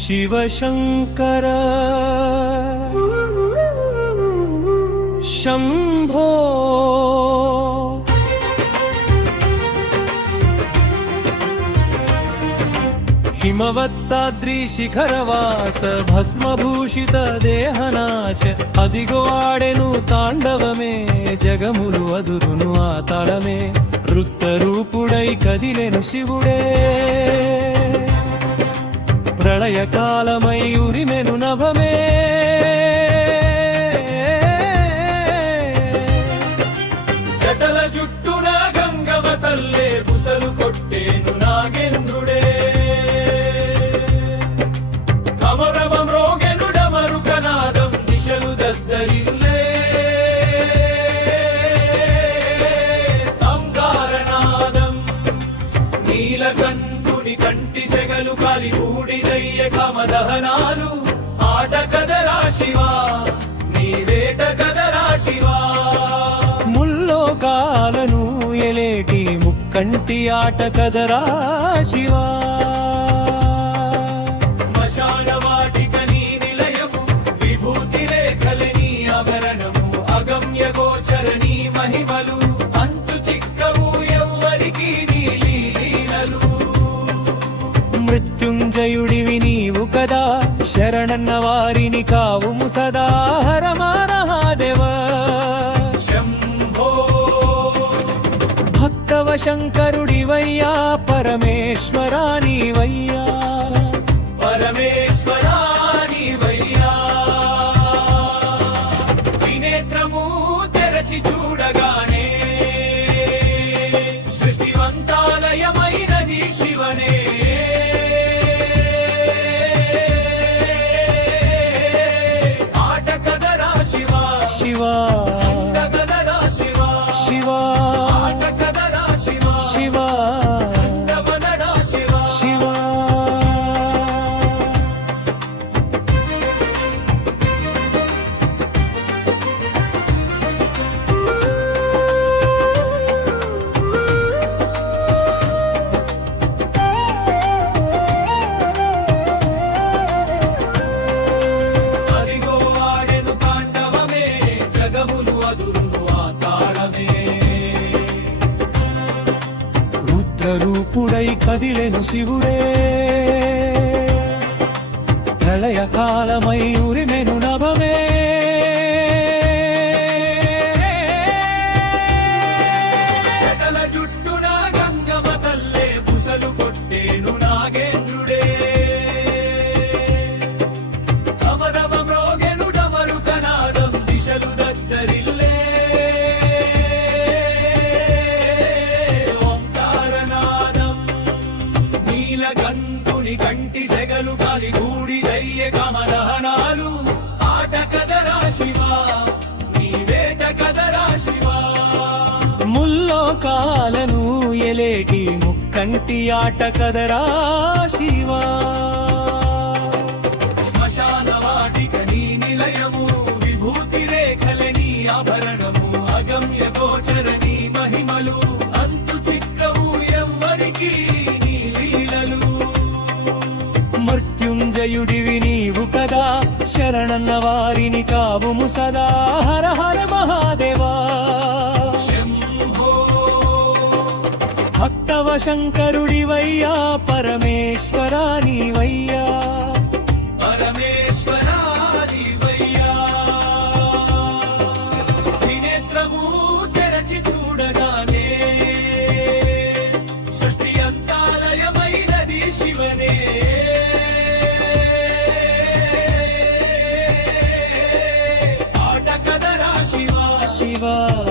शिव शंकर शंभो हिमवत्ताद्रि शिखरवास भस्मभूषित देहनाश अदिगो आडेनु तांडवमे जगमुलु अदुरुनु आ ताळमे वृत्तरूपुडै कदिलेनु शिवुडे प्रलय कालमै उरिमेनु नभमे जटल जुट्टुन गंगव तल्ले बुसलु कोट्टेनु नागेंद्रुडे कमरवं रोगेनु डमरुकनादं दिशलु दद्दरिल्ले तंकारनादं नीलकण्ठुनि कंटि सेगलु काली बूडिदయ్య కామదహనాలు ఆట కదరా శివా నీ వేట కదరా శివా ముల్లోకాలను ఎలేటి ముక్కంటి ఆట కదరా శివా మశాన వాటిక నీ నిలయము విభూతి రేఖలే నీ ఆభరణము అగమ్య గోచర నీ మహిమలు అంతు చిక్కవు ఎవ్వరికి నీ లీలలు మృత్యుంజయుడివి నీవు కదా శరణన్న వారిని కావుము సదా హర మహాదేవ శంభో భక్తవ శంకరుడివయ్యా పరమేశ్వరా నీవయ్యా పరమేశ్వరా నీవయ్యా వినేత్రము తెరచి చూడగానే సృష్టివంతాలయమైనది శివనే शिवा कदरा शिवा शिवा आट कदरा शिवा शिवा कंदवनड़ा शिवा शिवा రూపుడై కదిలెను శివుడే ప్రళయ కాలమై ఉరిమెను నభమే జటల జుట్టున గంగమ్మ తల్లే బుసలు కొట్టేను నాగేంద్రుడే కమరవ మ్రోగెను డమరుకనాదం దిశలు దద్దరిల్లే గంతుని కంటి సెగలు కాలి బూడిదయ్య కామదహనాలు ఆట కదరా శివా నీ వేట కదరా శివా ముల్లోకాలను ఎలేటి ముక్కంటి ఆట కదరా శివా శ్మశాన వాటిక నీ నిలయము విభూతి రేఖలే నీ ఆభరణము అగమ్య గోచర నీ మహిమలు అంతు చిక్కవు ఎవ్వరికి మృత్యుంజయుడివి నీవు కదా శరణన్న వారిని కావుము సదా హర హర మహాదేవా శంభో భక్తవ శంకరుడివయ్యా పరమేశ్వరా నీవయ్యా పరమేశ్వరా నీవయ్యా త్రినేత్రము తెరచి చూడగానే సృష్టి అంతాలయమైనది శివనే शिवा